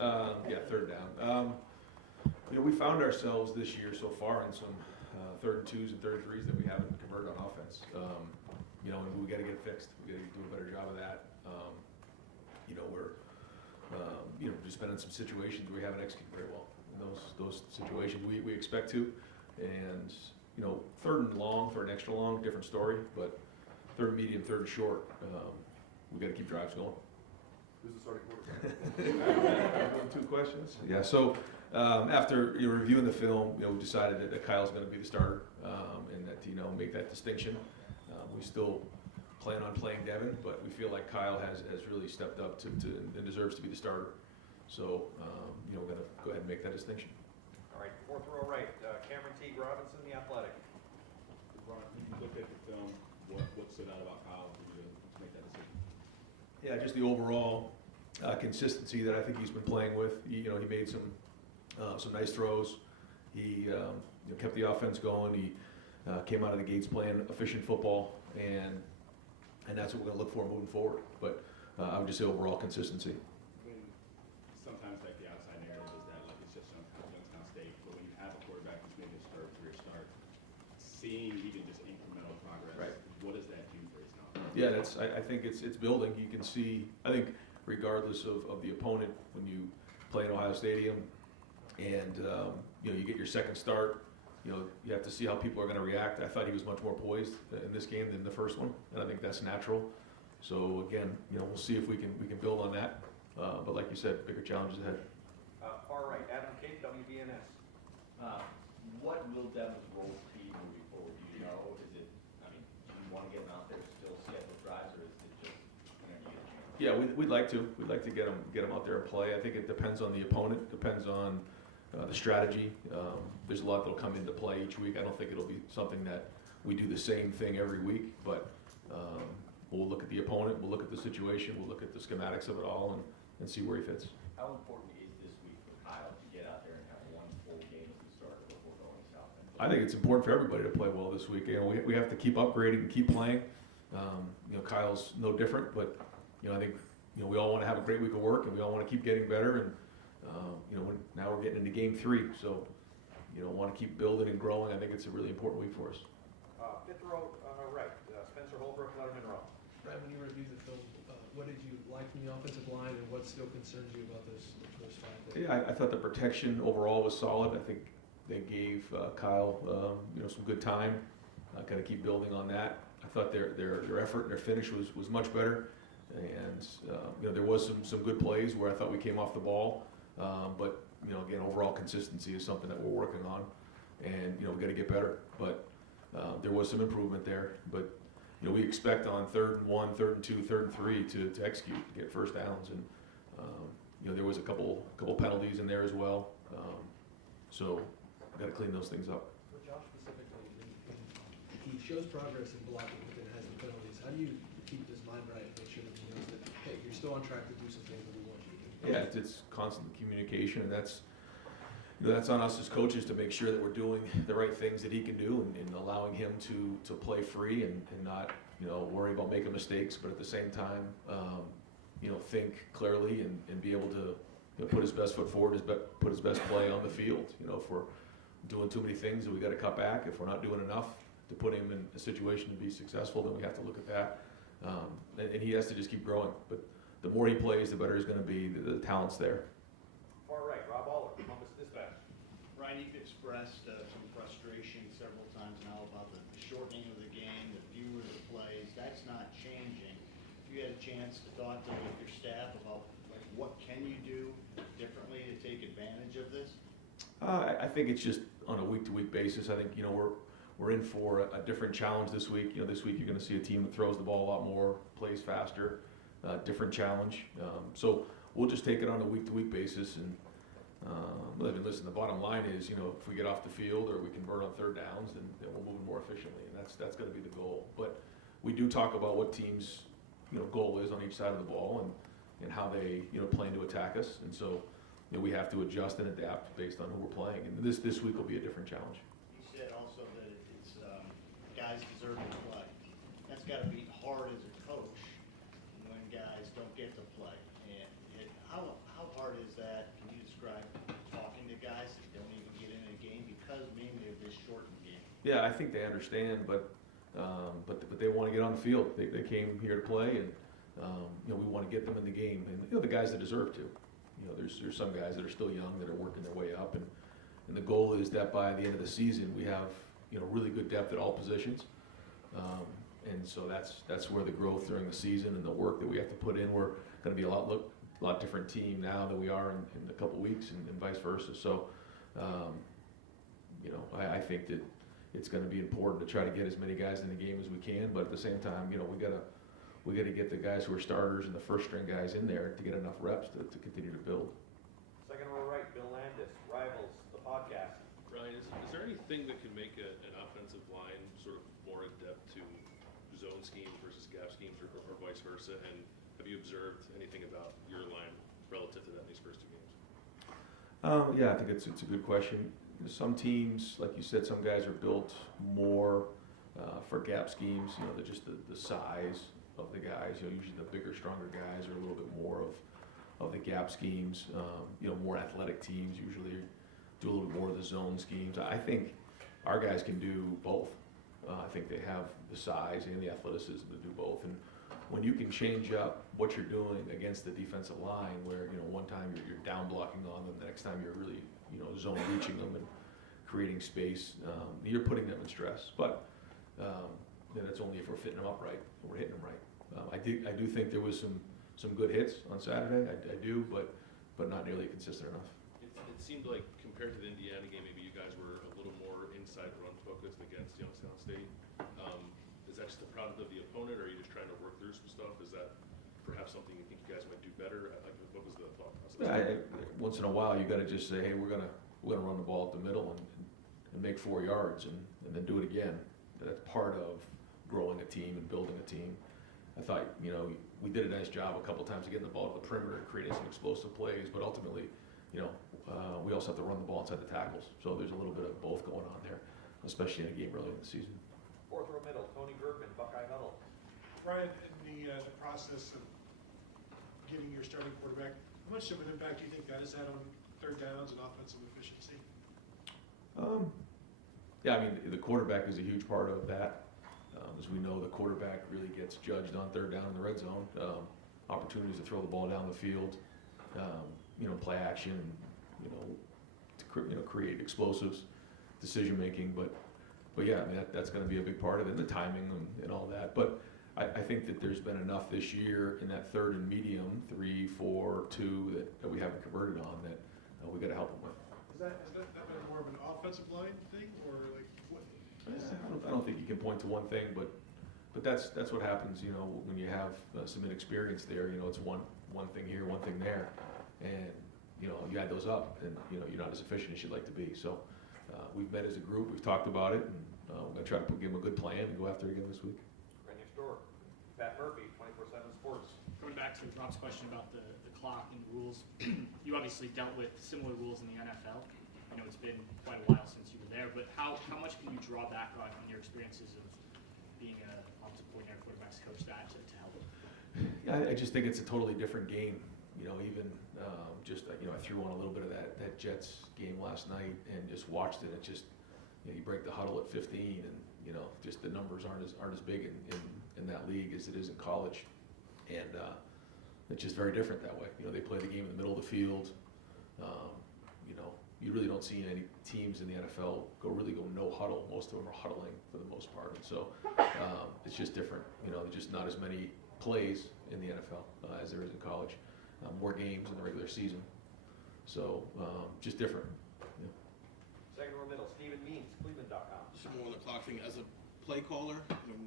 Yeah, third down. We found ourselves this year so far in some third and twos and third and threes that we haven't converted on offense. And we got to get it fixed. We got to do a better job of that. We're just been in some situations where we haven't executed very well. In those situations we expect to, and third and long, third and extra long, different story. But third and medium, third and short, we got to keep drives going. Who's the starting quarterback? 2 questions. Yeah. So after reviewing the film, we decided that Kyle's going to be the starter, and that make that distinction. We still plan on playing Devin, but we feel like Kyle has really stepped up to and deserves to be the starter. So we're going to go ahead and make that distinction. All right, fourth row right, Cameron T. Robinson, the Athletic. Ron, you looked at the film. What stood out about Kyle for you to make that decision? Yeah, just the overall consistency that I think he's been playing with. He made some nice throws. He kept the offense going. He came out of the gates playing efficient football, and that's what we're going to look for moving forward. But I would just say overall consistency. Sometimes like the outside narrative is that like it's just Youngstown State, but when you have a quarterback who's made his third career start, seeing even just incremental progress, right. What does that do for his confidence? Yeah, I think it's building. You can see, I think, regardless of the opponent, when you play in Ohio Stadium, and you get your second start, you have to see how people are going to react. I thought he was much more poised in this game than the first one, and I think that's natural. So again, we'll see if we can build on that. But like you said, bigger challenges ahead. Far right, Adam Cape, WBNS. What will Devin's role be moving forward? Do you know? Do you want to get him out there still scheduled drives, or is it just you get a chance? Yeah, we'd like to. We'd like to get him out there and play. I think it depends on the opponent. Depends on the strategy. There's a lot that'll come into play each week. I don't think it'll be something that we do the same thing every week, but we'll look at the opponent. We'll look at the situation. We'll look at the schematics of it all and see where he fits. How important is this week for Kyle to get out there and have one full game as the starter before going south? I think it's important for everybody to play well this week. We have to keep upgrading and keep playing. Kyle's no different, but I think we all want to have a great week of work, and we all want to keep getting better. And now we're getting into game 3, so want to keep building and growing. I think it's a really important week for us. Fifth row right, Spencer Holbrook, Letterman Row. Right, when you reviewed the film, what did you like from the offensive line, and what still concerns you about those 5 days? Yeah, I thought the protection overall was solid. I think they gave Kyle some good time. Got to keep building on that. I thought their effort and their finish was much better, and there was some good plays where I thought we came off the ball, but again, overall consistency is something that we're working on, and we got to get better. But there was some improvement there, but we expect on 3rd and 1, 3rd and 2, 3rd and 3 to execute, to get first downs, and there was a couple penalties in there as well, so got to clean those things up. For Josh specifically, he shows progress in blocking, but then has the penalties. How do you keep his mind right and make sure that he knows that hey, you're still on track to do some things that we want you to do? Yeah, it's constant communication, and that's on us as coaches to make sure that we're doing the right things that he can do, and allowing him to play free and not worry about making mistakes, but at the same time think clearly and be able to put his best foot forward, put his best play on the field. If we're doing too many things, we got to cut back. If we're not doing enough to put him in a situation to be successful, then we have to look at that. And he has to just keep growing. But the more he plays, the better he's going to be. The talent's there. Far right, Rob Aller, Columbus Dispatch. Ryan, you've expressed some frustration several times now about the shortening of the game, the fewer the plays. That's not changing. If you had a chance to talk to your staff about what can you do differently to take advantage of this? I think it's just on a week-to-week basis. I think we're in for a different challenge this week. This week you're going to see a team that throws the ball a lot more, plays faster, different challenge. So we'll just take it on a week-to-week basis. And listen, the bottom line is, if we get off the field or we convert on third downs, then we'll move more efficiently, and that's going to be the goal. But we do talk about what teams' goal is on each side of the ball and how they plan to attack us, and so we have to adjust and adapt based on who we're playing. And this week will be a different challenge. You said also that it's guys deserve to play. That's got to be hard as a coach when guys don't get to play. And how hard hard is that? Can you describe talking to guys that don't even get in a game because mainly of this shortened game? Yeah, I think they understand, but they want to get on the field. They came here to play, and you know, we want to get them in the game, and you know, the guys that deserve to. You know, there's some guys that are still young that are working their way up, and the goal is that by the end of the season we have, you know, really good depth at all positions. And so that's where the growth during the season and the work that we have to put in. We're going to be a lot different team now than we are in a couple weeks, and vice versa. So, you know, I think that it's going to be important to try to get as many guys in the game as we can. But at the same time, you know, we gotta get the guys who are starters and the first string guys in there to get enough reps to continue to build. Second row right, Bill Landis, Rivals, the podcast. Ryan, is there anything that can make an offensive line sort of more adept to zone schemes versus gap schemes, or vice versa? And have you observed anything about your line relative to that in these first two games? Yeah, I think it's a good question. Some teams, like you said, some guys are built more for gap schemes. You know, they're just the size of the guys. You know, usually the bigger, stronger guys are a little bit more of the gap schemes. You know, more athletic teams usually do a little bit more of the zone schemes. I think our guys can do both. I think they have the size and the athleticism to do both. And when you can change up what you're doing against the defensive line, where, you know, one time you're down blocking on them, the next time you're really, you know, zone reaching them and creating space, you're putting them in stress. But then it's only if we're fitting them up right, and we're hitting them right. I do think there was some good hits on Saturday. I do, but not nearly consistent enough. It seemed like compared to the Indiana game, maybe you guys were a little more inside run focused against Youngstown State. Is that just a product of the opponent, or are you just trying to work through some stuff? Is that perhaps something you think you guys might do better? Like, what was the thought process? Once in a while, you got to just say, hey, we're gonna run the ball at the middle and make 4 yards, and then do it again. That's part of growing a team and building a team. I thought, you know, we did a nice job a couple times of getting the ball to the perimeter and creating some explosive plays, but ultimately, you know, we also have to run the ball inside the tackles. So there's a little bit of both going on there, especially in a game early in the season. Fourth row middle, Tony Gertman, Buckeye Huddle. Ryan, in the process of getting your starting quarterback, how much of an impact do you think that has had on third downs and offensive efficiency? Yeah, I mean, the quarterback is a huge part of that. As we know, the quarterback really gets judged on third down in the red zone. Opportunities to throw the ball down the field, you know, play action, you know, to create explosives, decision making. But yeah, I mean, that's going to be a big part of it, and the timing and all that. But I think that there's been enough this year in that third and medium, 3, 4, 2 that we haven't converted on that we got to help them with. Has that been more of an offensive line thing, or like what? I don't think you can point to one thing, but that's what happens, you know, when you have some inexperience there. You know, it's one thing here, one thing there, and you know, you add those up, and you know, you're not as efficient as you'd like to be. So we've met as a group, we've talked about it, and we're gonna try to give them a good plan and go after it again this week. Right next door, Pat Murphy, 24/7 Sports. Coming back to Rob's question about the clock and the rules, you obviously dealt with similar rules in the NFL. I know it's been quite a while since you were there, but how much can you draw back on your experiences of being an offensive coordinator, quarterbacks coach, that to help? Yeah, I just think it's a totally different game. You know, even just, you know, I threw on a little bit of that Jets game last night and just watched it. It just, you know, you break the huddle at 15, and you know, just the numbers aren't as big in that league as it is in college, and it's just very different that way. You know, they play the game in the middle of the field. You know, you really don't see any teams in the NFL go no huddle. Most of them are huddling for the most part, and so it's just different. You know, there's just not as many plays in the NFL as there is in college. More games in the regular season, so just different. Yeah. Second row middle, Stephen Means, Cleveland.com. Just more on the clock thing. As a play caller, I mean,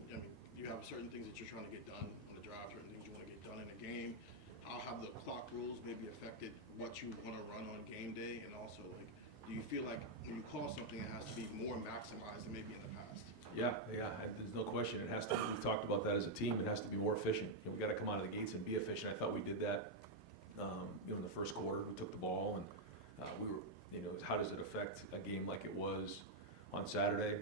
you have certain things that you're trying to get done on the drive, certain things you want to get done in a game. How have the clock rules maybe affected what you want to run on game day? And also, like, do you feel like when you call something, it has to be more maximized than maybe in the past? Yeah, there's no question. It has to. We've talked about that as a team. It has to be more efficient. You know, we got to come out of the gates and be efficient. I thought we did that. You know, in the first quarter, we took the ball and we were. You know, how does it affect a game like it was on Saturday?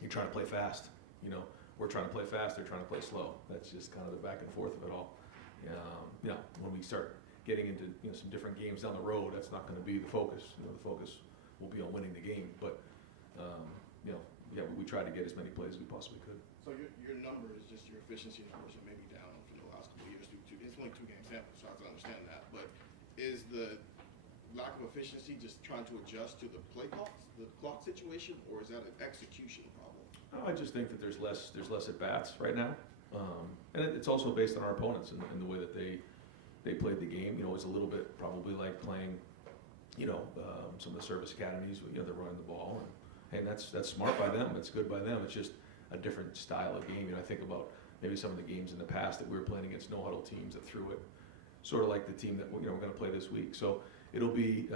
You're trying to play fast. You know, we're trying to play fast. They're trying to play slow. That's just kind of the back and forth of it all. You know, when we start getting into, you know, some different games down the road, that's not gonna be the focus. You know, the focus will be on winning the game, but, you know, yeah, we tried to get as many plays as we possibly could. So your number is just your efficiency numbers are maybe down from the last couple of years. It's only 2 game sample, so I can understand that. But is the lack of efficiency just trying to adjust to the clock situation, or is that an execution problem? I just think that there's less at bats right now, and it's also based on our opponents and the way that they played the game. You know, it's a little bit probably like playing, you know, some of the service academies. You know, they're running the ball, and that's smart by them. It's good by them. It's just a different style of game. You know, I think about maybe some of the games in the past that we were playing against no huddle teams that threw it, sort of like the team that we're going to play this week. So it'll be,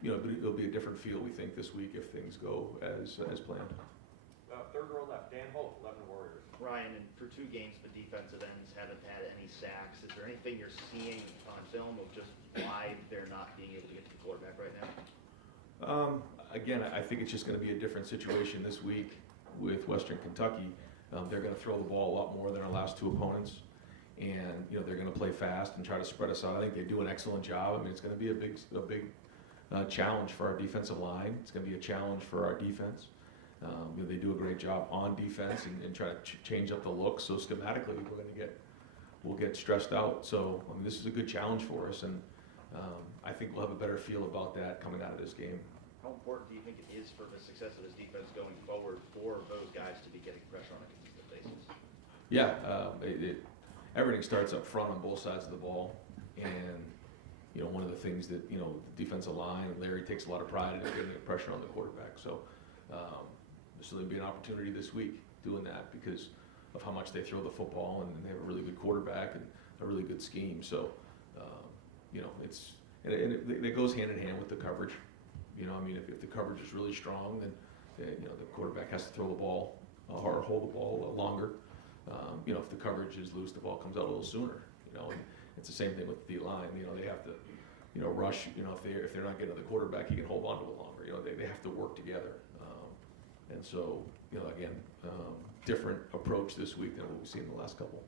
you know, it'll be a different feel, we think, this week if things go as planned. Third row left, Dan Holt, 11 Warriors. Ryan, and for 2 games, the defensive ends haven't had any sacks. Is there anything you're seeing on film of just why they're not being able to get to the quarterback right now? Again, I think it's just going to be a different situation this week with Western Kentucky. They're going to throw the ball a lot more than our last 2 opponents, and you know they're going to play fast and try to spread us out. I think they do an excellent job. I mean, it's going to be a big challenge for our defensive line. It's going to be a challenge for our defense. You know, they do a great job on defense and try to change up the look. So schematically, we'll get stressed out. So I mean, this is a good challenge for us, and I think we'll have a better feel about that coming out of this game. How important do you think it is for the success of this defense going forward for those guys to be getting pressure on a consistent basis? Yeah, everything starts up front on both sides of the ball, and you know, one of the things that, you know, the defensive line, Larry takes a lot of pride in getting the pressure on the quarterback. So this will be an opportunity this week doing that because of how much they throw the football, and they have a really good quarterback and a really good scheme. So you know, it goes hand in hand with the coverage. You know, I mean, if the coverage is really strong, then you know, the quarterback has to throw the ball or hold the ball longer. You know, if the coverage is loose, the ball comes out a little sooner. You know, and it's the same thing with the line. You know, they have to, you know, rush. You know, if they're not getting to the quarterback, he can hold on to it longer. You know, they have to work together. And so, you know, again, different approach this week than what we've seen in the last couple.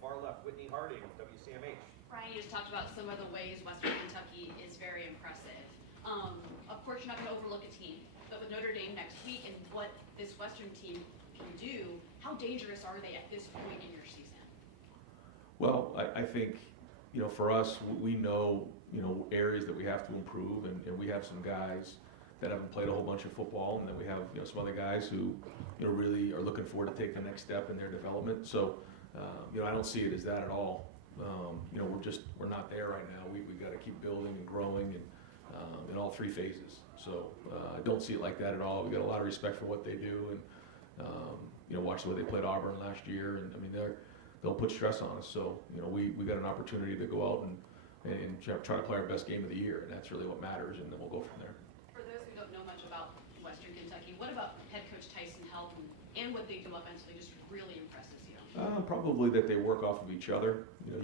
Far left, Whitney Harding, WCMH. Ryan, you just talked about some of the ways Western Kentucky is very impressive. Of course, you're not going to overlook a team, but with Notre Dame next week and what this Western team can do, how dangerous are they at this point in your season? Well, I think, you know, for us, we know, you know, areas that we have to improve, and we have some guys that haven't played a whole bunch of football, and then we have, you know, some other guys who, you know, really are looking forward to take the next step in their development. So, you know, I don't see it as that at all. You know, we're not there right now. We got to keep building and growing, and in all 3 phases. So I don't see it like that at all. We got a lot of respect for what they do, and you know, watch the way they played Auburn last year, and I mean they'll put stress on us. So you know, we got an opportunity to go out and try to play our best game of the year, and that's really what matters, and then we'll go from there. For those who don't know much about Western Kentucky, what about head coach Tyson Helton and what they do offensively just really impresses you? Probably that they work off of each other. You know,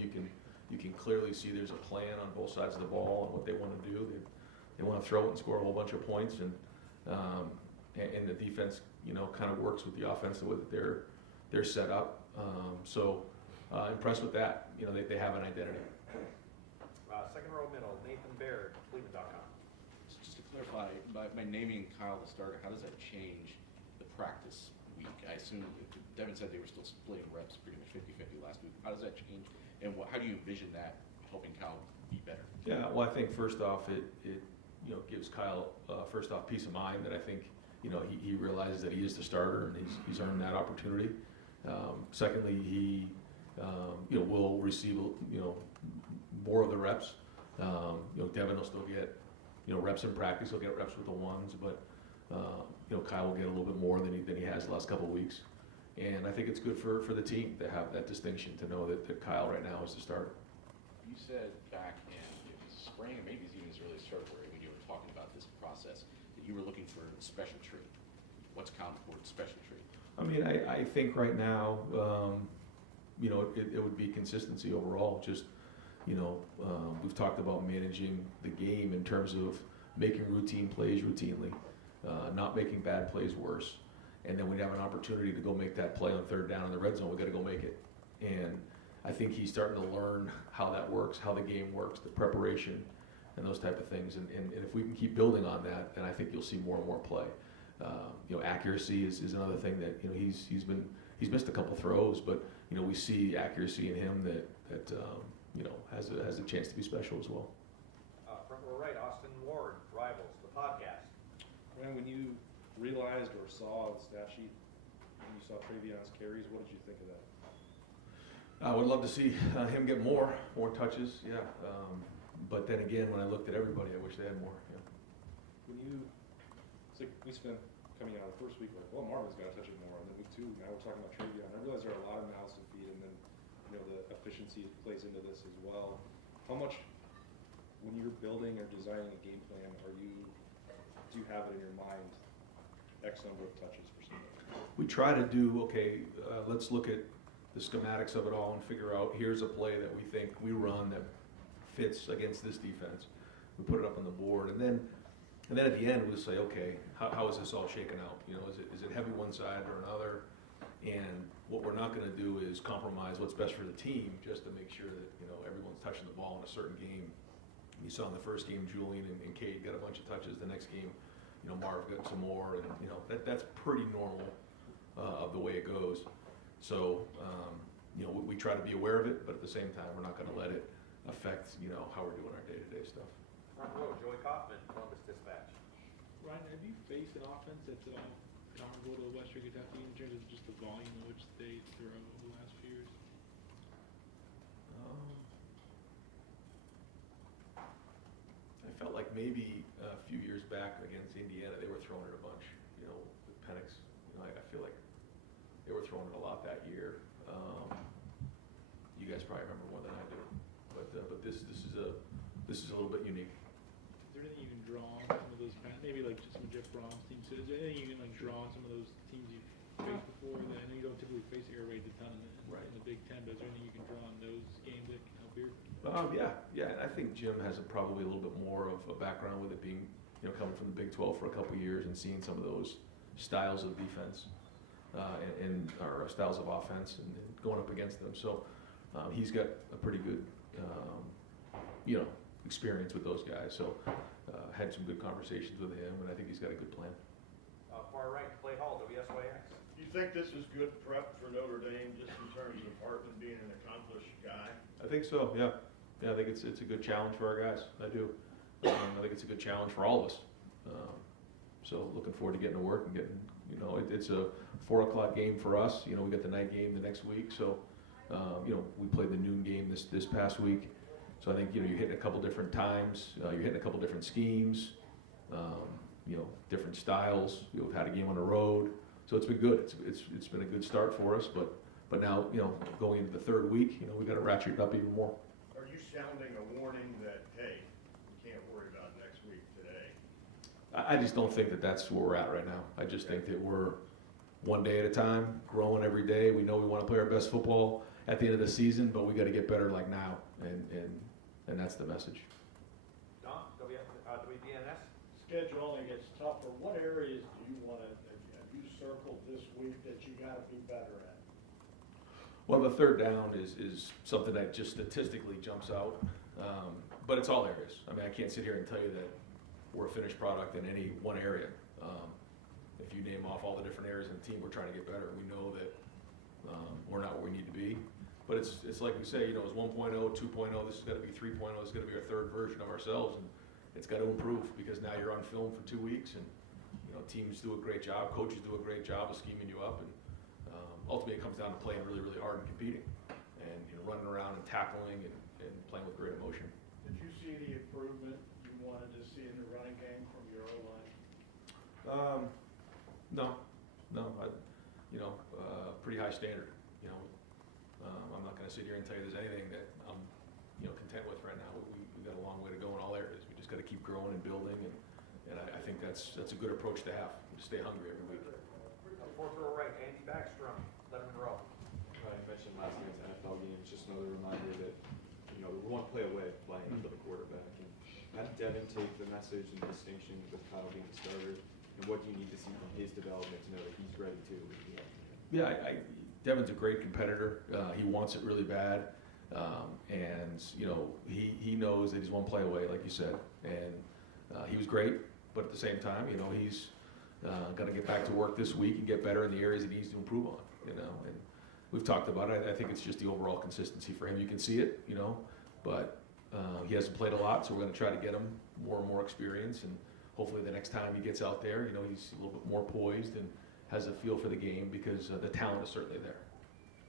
you can clearly see there's a plan on both sides of the ball and what they want to do. They want to throw it and score a whole bunch of points, and the defense, you know, kind of works with the offense the way that they're set up. So impressed with that. You know, they have an identity. Second row middle, Nathan Baird, Cleveland.com. Just to clarify, by naming Kyle the starter, how does that change the practice week? I assume Devin said they were still splitting reps pretty much 50-50 last week. How does that change, and how do you envision that helping Kyle be better? Yeah, well, I think first off, it you know, gives Kyle first off peace of mind that I think, you know, he realizes that he is the starter and he's earned that opportunity. Secondly, he you know, will receive, you know, more of the reps. You know, Devin will still get, you know, reps in practice. He'll get reps with the ones, but you know, Kyle will get a little bit more than he has the last couple of weeks. And I think it's good for the team to have that distinction, to know that Kyle right now is the starter. You said back in spring, or maybe even as early as February, when you were talking about this process, that you were looking for a special trait. What's Kyle McCord's special trait? I mean, I think right now, you know, it would be consistency overall. Just, you know, we've talked about managing the game in terms of making routine plays routinely, not making bad plays worse. And then we'd have an opportunity to go make that play on third down in the red zone. We got to go make it. And I think he's starting to learn how that works, how the game works, the preparation, and those type of things. And if we can keep building on that, then I think you'll see more and more play. Accuracy is another thing that, he's missed a couple throws, but, we see accuracy in him that has a chance to be special as well. Front row right, Austin Ward, Rivals, the podcast. Ryan, when you realized or saw the stat sheet, when you saw Travion's carries, what did you think of that? I would love to see him get more touches, yeah. But then again, when I looked at everybody, I wish they had more, yeah. It's like we spent coming out of the first week like, well, Marvin's got to touch it more, and then week 2, now we're talking about Travion. I realize there are a lot of mouths to feed, and then, the efficiency plays into this as well. How much, when you're building or designing a game plan, do you have it in your mind, X number of touches for somebody? We try to do, let's look at the schematics of it all and figure out, here's a play that we think we run that fits against this defense. We put it up on the board, and then at the end we'll say, okay, how is this all shaken out? Is it heavy one side or another? And what we're not going to do is compromise what's best for the team just to make sure that everyone's touching the ball in a certain game. You saw in the first game, Julian and Cade got a bunch of touches. The next game, Marv got some more, and that's pretty normal of the way it goes. So we try to be aware of it, but at the same time, we're not going to let it affect how we're doing our day-to-day stuff. Front row, Joey Kaufman, Columbus Dispatch. Ryan, have you faced an offense that's at all comparable to Western Kentucky in terms of just the volume in which they throw over the last few years? I felt like maybe a few years back against Indiana, they were throwing it a bunch. With Penix, I feel like they were throwing it a lot that year. You guys probably remember more than I do, but this is a little bit unique. Is there anything you can draw on some of those, maybe like just some of Jeff Brom's teams? Is there anything you can draw on some of those teams you've faced before? That I know you don't typically face air raids a ton in the Big Ten, but is there anything you can draw on those games that can help here? Yeah. I think Jim has probably a little bit more of a background with it being, coming from the Big 12 for a couple of years and seeing some of those styles of defense or styles of offense and going up against them. So he's got a pretty good, experience with those guys. So had some good conversations with him, and I think he's got a good plan. Far right, Clay Hall, WSYX. Do you think this is good prep for Notre Dame, just in terms of Hartman being an accomplished guy? I think so, yeah. Yeah, I think it's a good challenge for our guys. I do. I think it's a good challenge for all of us. So looking forward to getting to work and getting, it's a 4 o'clock game for us. We got the night game the next week. So, we played the noon game this past week. So I think, you're hitting a couple different times. You're hitting a couple different schemes, different styles. We've had a game on the road. So it's been good. It's been a good start for us. But now, going into the 3rd week, we got to ratchet it up even more. Are you sounding a warning that, hey, we can't worry about next week today? I just don't think that that's where we're at right now. I just think that we're one day at a time, growing every day. We know we want to play our best football at the end of the season, but we got to get better like now, and that's the message. Don, WBNS. Scheduling gets tougher. What areas do you want to, have you circled this week that you got to be better at? Well, the 3rd down is something that just statistically jumps out, but it's all areas. I mean, I can't sit here and tell you that we're a finished product in any one area. If you name off all the different areas in the team, we're trying to get better. We know that we're not where we need to be, but it's like we say, it's 1.0, 2.0. This has got to be 3.0. This is going to be our 3rd version of ourselves, and it's got to improve because now you're on film for 2 weeks, and teams do a great job, coaches do a great job of scheming you up, and ultimately it comes down to playing really, really hard and competing, and running around and tackling and playing with great emotion. Did you see the improvement you wanted to see in the running game from your O-line? No. Pretty high standard. I'm not going to sit here and tell you there's anything that I'm, content with right now. We've got a long way to go in all areas. We just got to keep growing and building, and I think that's a good approach to have. To stay hungry every week. 4th row right, Andy Backstrom, Letterman Row. You mentioned last night's NFL game. It's just another reminder that we're one play away of playing for the quarterback. And how did Devin take the message and the distinction with Kyle being the starter? And what do you need to see from his development to know that he's ready too? Yeah, Devin's a great competitor. He wants it really bad. And, you know, he knows that he's one play away, like you said. And he was great, but at the same time, you know, he's got to get back to work this week and get better in the areas he needs to improve on, you know. And we've talked about it. I think it's just the overall consistency for him. You can see it, you know, but he hasn't played a lot, so we're going to try to get him more and more experience. And hopefully the next time he gets out there, you know, he's a little bit more poised and has a feel for the game because the talent is certainly there.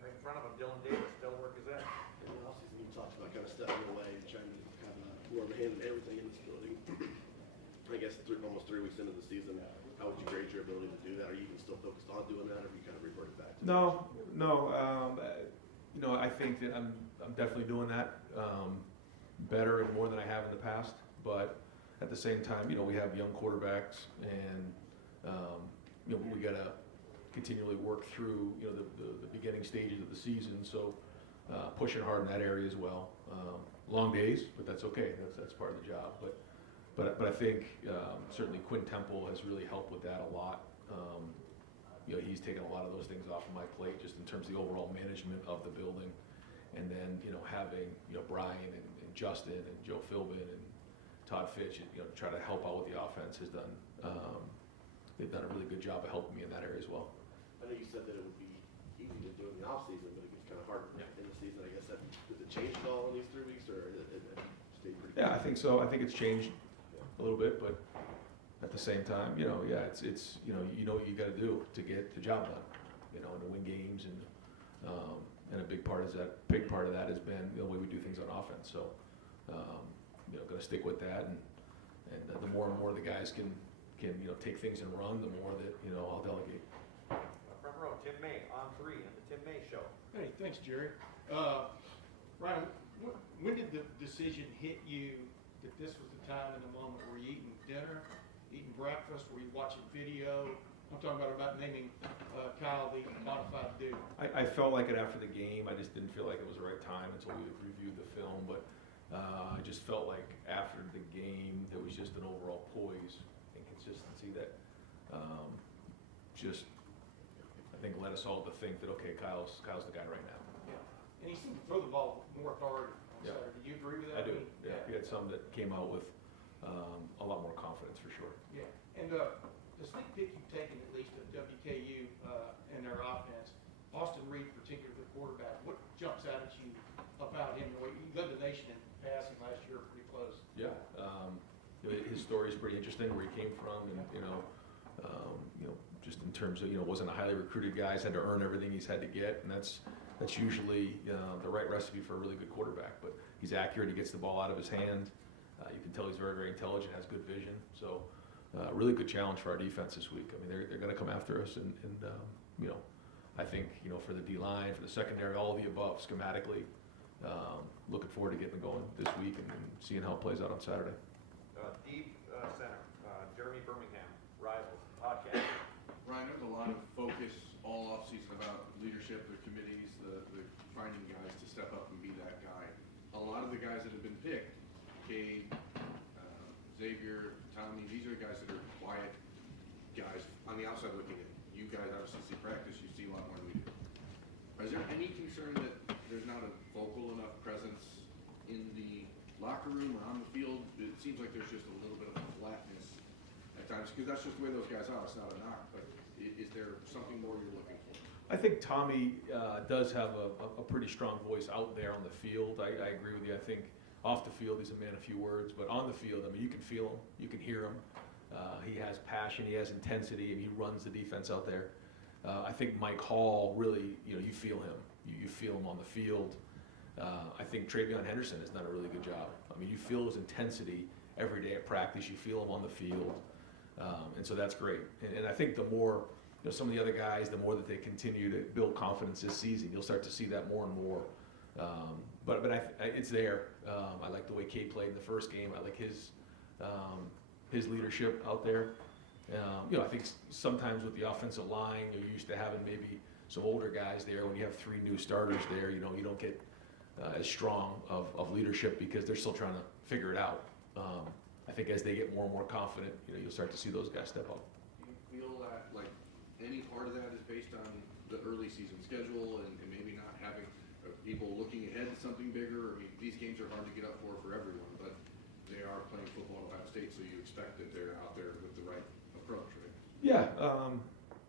Right in front of him, Dylan Davis, still work his end. In the offseason, you talked about kind of stepping away and trying to have more of a hand in everything in this building. I guess almost 3 weeks into the season, how would you grade your ability to do that? Are you even still focused on doing that, or have you kind of reverted back to that? No. You know, I think that I'm definitely doing that better and more than I have in the past. But at the same time, you know, we have young quarterbacks, and you know, we got to continually work through, you know, the beginning stages of the season. So pushing hard in that area as well. Long days, but that's okay. That's part of the job. But I think certainly Quinn Temple has really helped with that a lot. You know, he's taken a lot of those things off of my plate just in terms of the overall management of the building. And then, you know, having, you know, Brian and Justin and Joe Philbin and Todd Fitch, you know, try to help out with the offense has done, they've done a really good job of helping me in that area as well. I know you said that it would be easy to do in the off-season, but it gets kind of hard in the season. I guess does it change at all in these 3 weeks, or it stayed pretty Yeah, I think so. I think it's changed a little bit, but at the same time, you know, yeah, it's you know what you got to do to get the job done, you know, and to win games, and a big part of that has been the way we do things on offense. So, you know, going to stick with that, and the more and more the guys can you know take things and run, the more that you know I'll delegate. Front row, Tim May on 3 on the Tim May Show. Hey, thanks, Jerry. Ryan, when did the decision hit you that this was the time and the moment? Were you eating dinner, eating breakfast, were you watching video? I'm talking about naming Kyle the modified dude. I felt like it after the game. I just didn't feel like it was the right time until we had reviewed the film. But I just felt like after the game, there was just an overall poise and consistency that just, I think, led us all to think that, okay, Kyle's the guy right now. Yeah. And he seemed to throw the ball with more authority on Yeah. Saturday. Do you agree with that? I do. Yeah. We had some that came out with a lot more confidence for sure. Yeah. And the sneak peek you've taken, at least at WKU and their offense, Austin Reed, particularly the quarterback, what jumps out at you about him? You led the nation in passing last year pretty close. Yeah. His story is pretty interesting, where he came from, and you know, just in terms of, you know, wasn't a highly recruited guy. He's had to earn everything he's had to get, and that's usually the right recipe for a really good quarterback. But he's accurate. He gets the ball out of his hand. You can tell he's very, very intelligent, has good vision. So really good challenge for our defense this week. I mean, they're going to come after us, and you know, I think, you know, for the D-line, for the secondary, all of the above, schematically, looking forward to getting going this week and seeing how it plays out on Saturday. Deep center, Jeremy Birmingham, Rivals podcast. Ryan, there's a lot of focus all offseason about leadership, the committees, the finding guys to step up and be that guy. A lot of the guys that have been picked, Cade, Xavier, Tommy, these are the guys that are quiet guys on the outside looking in. You guys obviously see practice, you see a lot more than we do. Is there any concern that there's not a vocal enough presence in the locker room or on the field? It seems like there's just a little bit of a flatness at times, because that's just the way those guys are. It's not a knock, but is there something more you're looking for? I think Tommy does have a pretty strong voice out there on the field. I agree with you. I think off the field, he's a man of few words, but on the field, I mean, you can feel him, you can hear him. He has passion, he has intensity, and he runs the defense out there. I think Mike Hall really, you know, you feel him. You feel him on the field. I think Travion Henderson has done a really good job. I mean, you feel his intensity every day at practice. You feel him on the field, and so that's great. And I think the more, you know, some of the other guys, the more that they continue to build confidence this season, you'll start to see that more and more. But it's there. I like the way Cade played in the first game. I like his leadership out there. You know, I think sometimes with the offensive line, you're used to having maybe some older guys there. When you have 3 new starters there, you know, you don't get as strong of leadership because they're still trying to figure it out. I think as they get more and more confident, you know, you'll start to see those guys step up. Do you feel that, like, any part of that is based on the early season schedule and maybe not having people looking ahead to something bigger? I mean, these games are hard to get up for everyone, but they are playing football at Ohio State, so you expect that they're out there with the right approach, right? Yeah,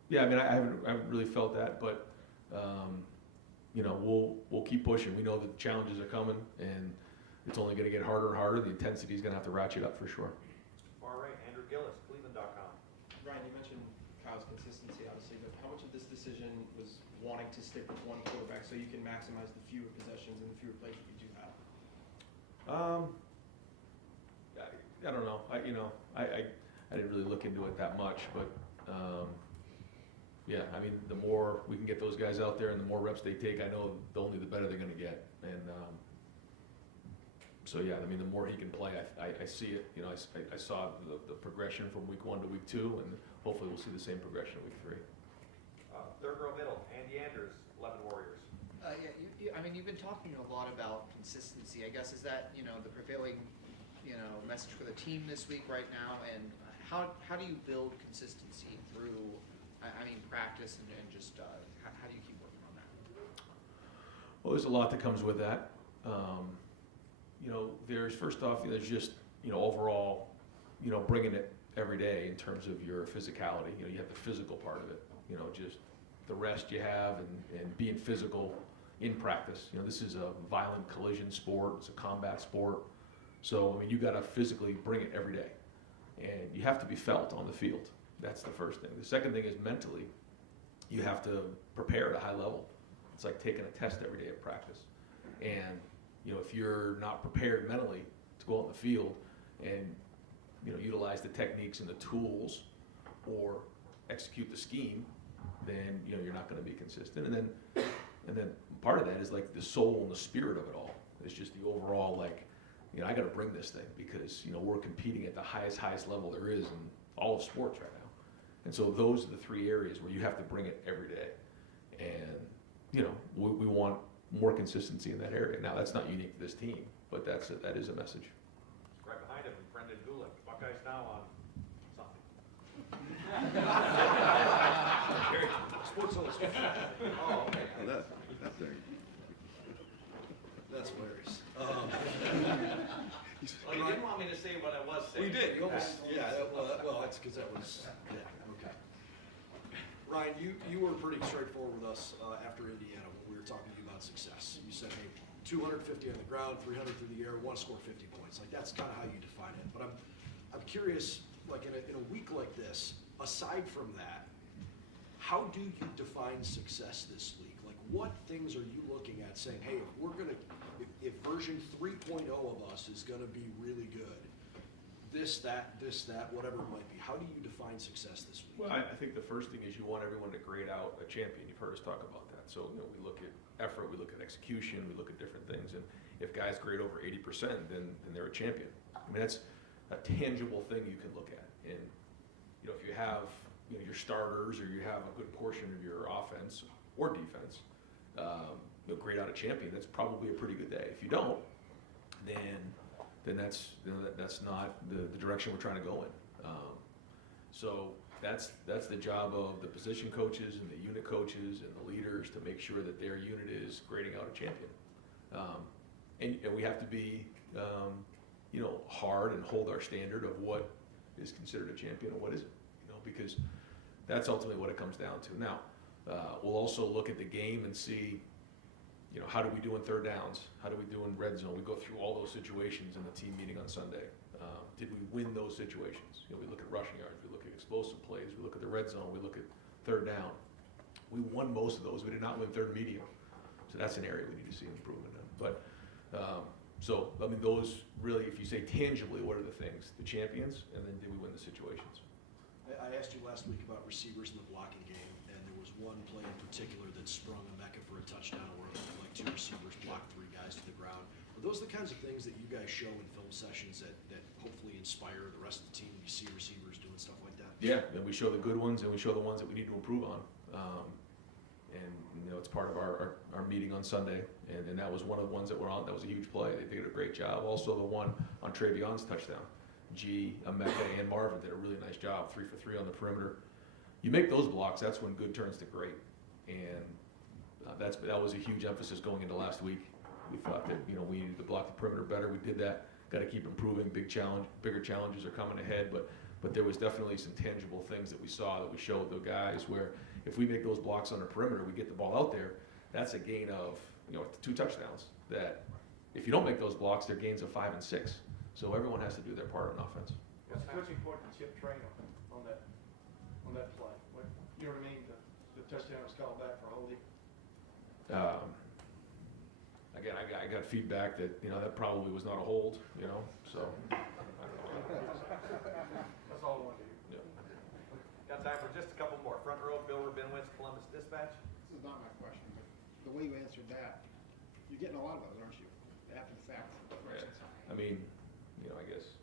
yeah. I mean, I haven't really felt that, but you know, we'll keep pushing. We know that the challenges are coming, and it's only going to get harder and harder. The intensity is going to have to ratchet up for sure. Far right, Andrew Gillis, Cleveland.com. Ryan, you mentioned Kyle's consistency, obviously, but how much of this decision was wanting to stick with one quarterback so you can maximize the fewer possessions and the fewer plays that you do have? I don't know. I didn't really look into it that much, but yeah, I mean, the more we can get those guys out there and the more reps they take, I know the better they're going to get. And so yeah, I mean, the more he can play, I see it. You know, I saw the progression from week 1 to week 2, and hopefully we'll see the same progression in week 3. Third row middle, Andy Andrews, 11 Warriors. Yeah, I mean, you've been talking a lot about consistency. I guess, is that, you know, the prevailing, you know, message for the team this week right now? And how do you build consistency through, I mean, practice and just how do you keep working on that? Well, there's a lot that comes with that. You know, first off, there's just, you know, overall, you know, bringing it every day in terms of your physicality. You know, you have the physical part of it. You know, just the rest you have and being physical in practice. You know, this is a violent collision sport. It's a combat sport. So, I mean, you got to physically bring it every day. And you have to be felt on the field. That's the first thing. The second thing is mentally, you have to prepare at a high level. It's like taking a test every day at practice. And, you know, if you're not prepared mentally to go out in the field and, you know, utilize the techniques and the tools or execute the scheme, then, you know, you're not going to be consistent. And then part of that is like the soul and the spirit of it all. It's just the overall, like, you know, I got to bring this thing because, you know, we're competing at the highest level there is in all of sports right now. And so those are the 3 areas where you have to bring it every day. And, you know, we want more consistency in that area. Now, that's not unique to this team, but that is a message. Right behind him, Brendan Gulick, Buckeyes Now on something. Sports-ott. Oh, okay. That thing. That's hilarious. Well, you didn't want me to say what I was saying. We did. You almost, yeah. Well, that's because that was. Yeah. Okay. Ryan, you were pretty straightforward with us after Indiana when we were talking to you about success. You said, hey, 250 on the ground, 300 through the air, want to score 50 points. Like that's kind of how you define it. But I'm curious, like in a week like this, aside from that, how do you define success this week? Like what things are you looking at saying, hey, if version 3.0 of us is gonna be really good, this, that, whatever it might be, how do you define success this week? Well, I think the first thing is you want everyone to grade out a champion. You've heard us talk about that. So, you know, we look at effort, we look at execution, we look at different things. And if guys grade over 80%, then they're a champion. I mean, that's a tangible thing you can look at. And, you know, if you have, you know, your starters or you have a good portion of your offense or defense, you'll grade out a champion. That's probably a pretty good day. If you don't, then that's, you know, that's not the direction we're trying to go in. So that's the job of the position coaches and the unit coaches and the leaders to make sure that their unit is grading out a champion. And we have to be, you know, hard and hold our standard of what is considered a champion and what isn't. You know, because that's ultimately what it comes down to. Now, we'll also look at the game and see, you know, how do we do in third downs? How do we do in red zone? We go through all those situations in the team meeting on Sunday. Did we win those situations? You know, we look at rushing yards, we look at explosive plays, we look at the red zone, we look at third down. We won most of those. We did not win third medium. So that's an area we need to see improvement in. But, so, I mean, those really, if you say tangibly, what are the things? The champions, and then did we win the situations? I asked you last week about receivers in the blocking game, and there was one play in particular that sprung a mecca for a touchdown where it looked like 2 receivers blocked 3 guys to the ground. Are those the kinds of things that you guys show in film sessions that hopefully inspire the rest of the team? You see receivers doing stuff like that? Yeah, and we show the good ones and we show the ones that we need to improve on. And you know, it's part of our meeting on Sunday, and that was one of the ones that were on. That was a huge play. They did a great job. Also, the one on Trayvion's touchdown. G, Emeka, and Marvin did a really nice job, 3 for 3 on the perimeter. You make those blocks, that's when good turns to great. And that was a huge emphasis going into last week. We thought that, we needed to block the perimeter better. We did that. Got to keep improving. Bigger challenges are coming ahead, but there was definitely some tangible things that we saw that we showed the guys where if we make those blocks on the perimeter, we get the ball out there, that's a gain of, 2 touchdowns. That if you don't make those blocks, they're gains of 5 and 6. So everyone has to do their part on offense. What's the tipping point to Chip Trainer on that play? You know what I mean? The touchdown was called back for holding. Again, I got feedback that, that probably was not a hold, so. I don't know. That's all I wanted to hear. Yeah. Got time for just a couple more. Front row, Bill Rabinowitz, Columbus Dispatch. This is not my question, but the way you answered that, you're getting a lot of those, aren't you? After the fact. Right. I mean, I guess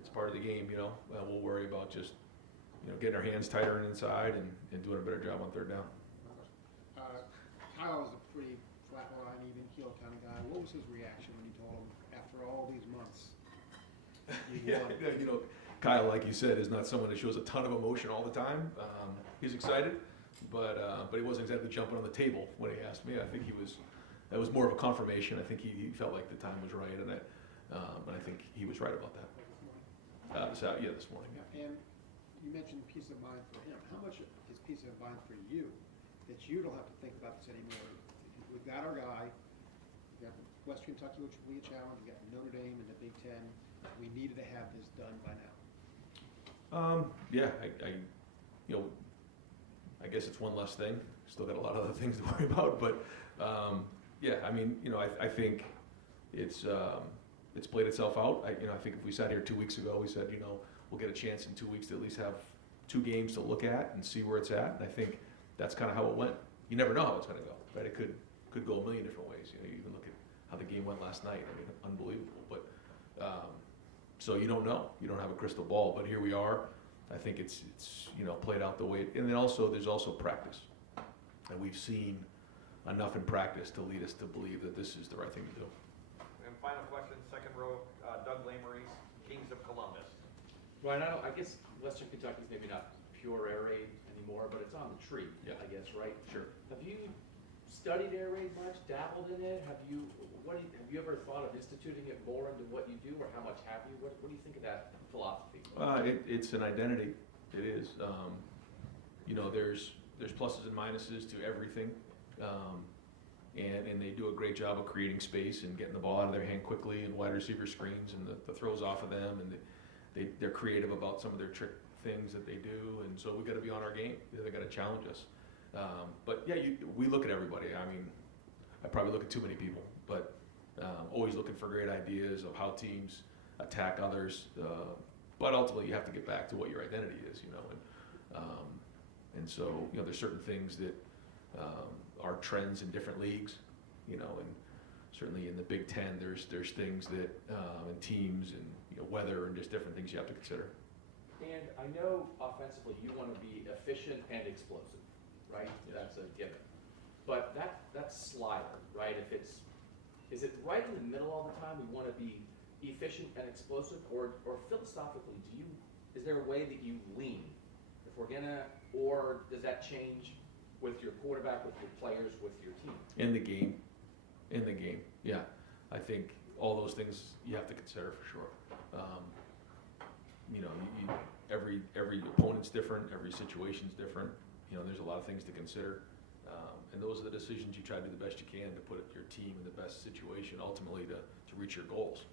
it's part of the game, we'll worry about just, getting our hands tighter and inside and doing a better job on third down. Kyle was a pretty flat line, even keel kind of guy. What was his reaction when you told him after all these months? Kyle, like you said, is not someone that shows a ton of emotion all the time. He's excited, but he wasn't exactly jumping on the table when he asked me. I think that was more of a confirmation. I think he felt like the time was right, and I think he was right about that. This morning. Yeah. And you mentioned peace of mind for him. How much is peace of mind for you that you don't have to think about this anymore? We've got our guy. We've got Western Kentucky, which will be a challenge. We've got Notre Dame in the Big Ten. We needed to have this done by now. I guess it's one less thing. Still got a lot of other things to worry about, but I think it's played itself out. I think if we sat here 2 weeks ago, we said, we'll get a chance in 2 weeks to at least have 2 games to look at and see where it's at. And I think that's kind of how it went. You never know how it's going to go, right? It could go a million different ways. You even look at how the game went last night. I mean, unbelievable. But so you don't know. You don't have a crystal ball. But here we are. I think it's played out the way. And then there's also practice, and we've seen enough in practice to lead us to believe that this is the right thing to do. And final question, second row, Doug Lameries, Kings of Columbus. Ryan, I guess Western Kentucky's maybe not pure air raid anymore, but it's on the tree, I guess, right? Sure. Have you studied air raid much, dabbled in it? Have you ever thought of instituting it more into what you do, or how much have you? What do you think of that philosophy? It's an identity. It is. There's pluses and minuses to everything, and they do a great job of creating space and getting the ball out of their hand quickly, and wide receiver screens and the throws off of them, and they're creative about some of their trick things that they do, and so we got to be on our game. They got to challenge us. We look at everybody. I mean, I probably look at too many people, but always looking for great ideas of how teams attack others. But ultimately, you have to get back to what your identity is, and so there's certain things that are trends in different leagues, and certainly in the Big Ten, there's things that and teams and weather and just different things you have to consider. And I know offensively you want to be efficient and explosive, right? Yes. That's a given. But that slider, right? Is it right in the middle all the time? We want to be efficient and explosive, or philosophically, is there a way that you lean? If we're or does that change with your quarterback, with your players, with your team? In the game, yeah. I think all those things you have to consider for sure. Every opponent's different, every situation's different. There's a lot of things to consider, and those are the decisions you try to do the best you can to put your team in the best situation, ultimately to reach your goals.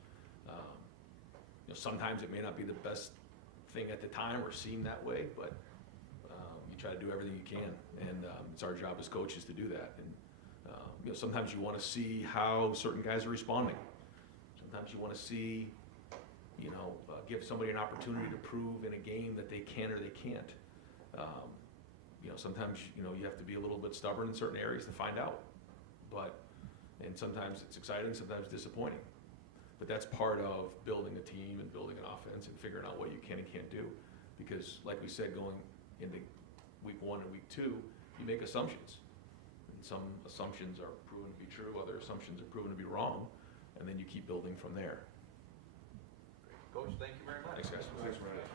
Sometimes it may not be the best thing at the time or seem that way, but you try to do everything you can, and it's our job as coaches to do that. And sometimes you want to see how certain guys are responding. Sometimes you want to see, give somebody an opportunity to prove in a game that they can or they can't. Sometimes you have to be a little bit stubborn in certain areas to find out. And sometimes it's exciting, sometimes disappointing. But that's part of building a team and building an offense and figuring out what you can and can't do. Because like we said, going into week 1 and week 2, you make assumptions. And some assumptions are proven to be true, other assumptions are proven to be wrong, and then you keep building from there. Coach, thank you very much. Thanks, guys. Thanks, Ryan.